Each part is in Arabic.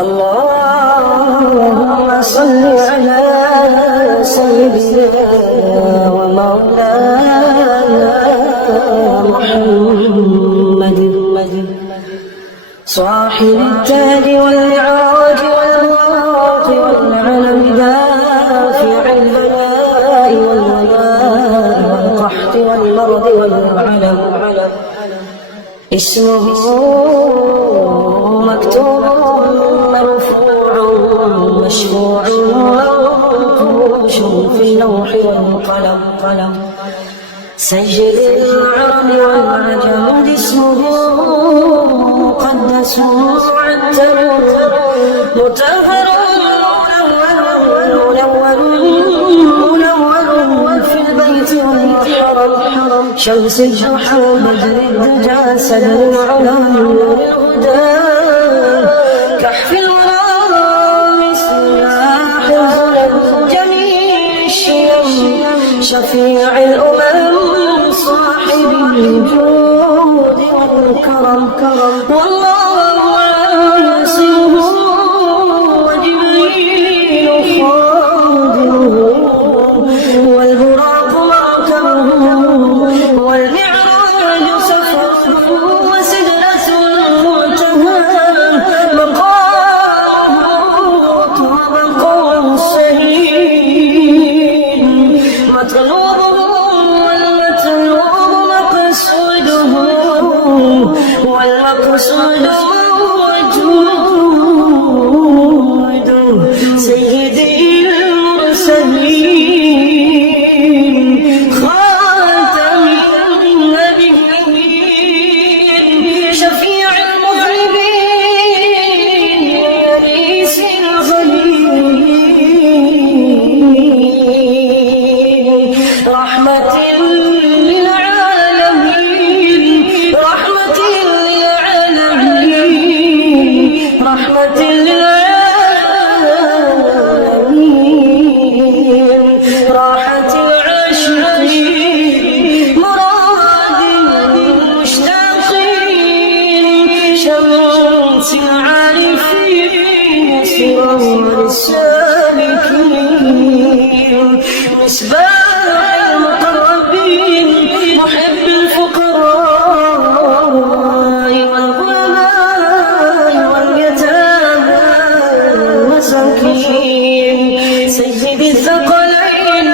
اللهم صل على سيدنا ومولانا محمد صاحب التاج والمعراج والبراق والعلم دافع البلاء والوباء والقحط والمرض والعلم اسمه مكتوب مرفوع مشفوع منقوش في اللوح والقلم سجل العرب والعجم اسمه مقدس معتر مطهر منور في البيت والحرم شمس الجحا بدر الدجى سدر العلا نور الهدى كحف الورى سلاح الظلم جميع الشيم شفيع الأمم صاحب الجود والكرم والله يصله وجبريل خادمه والبراق مركبه والمعراج سفره وسدرة المنتهى مقامه ومقام الشهيد مطلوبه والمطلوب مقصوده والمقصود وجوده سيدي المرسلين خاتم النبيين شفيع المذنبين يئيس الغليل رحمة للعالمين رحمة للعالمين راحة العاشقين مراد المشتاقين شمس العارفين سرور السالكين مصباح المقربين محب الفقراء سيد الثقلين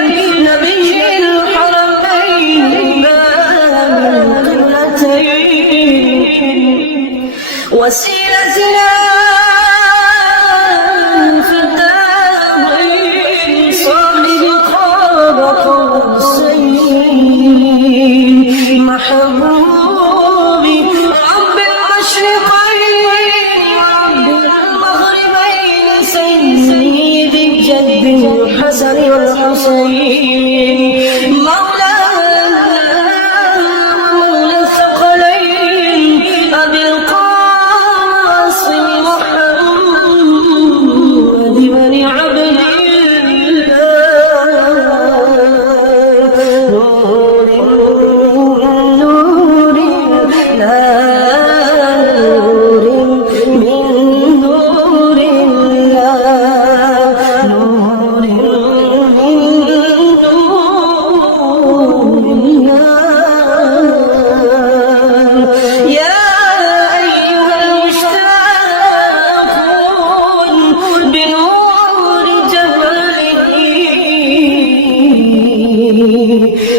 نبي الحرمين باب القبلتين وسيلتنا في الدارين صاحب قاب قوسين محبوبي رب المشرقين ورب المغربين سيد الجد الحسن والحسين مولى الثقلين أبي القاسم محمد بن عبد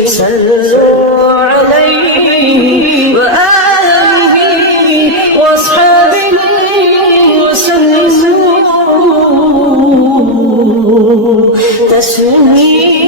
صلوا عليه وآله وأصحابه وسلموا تسليما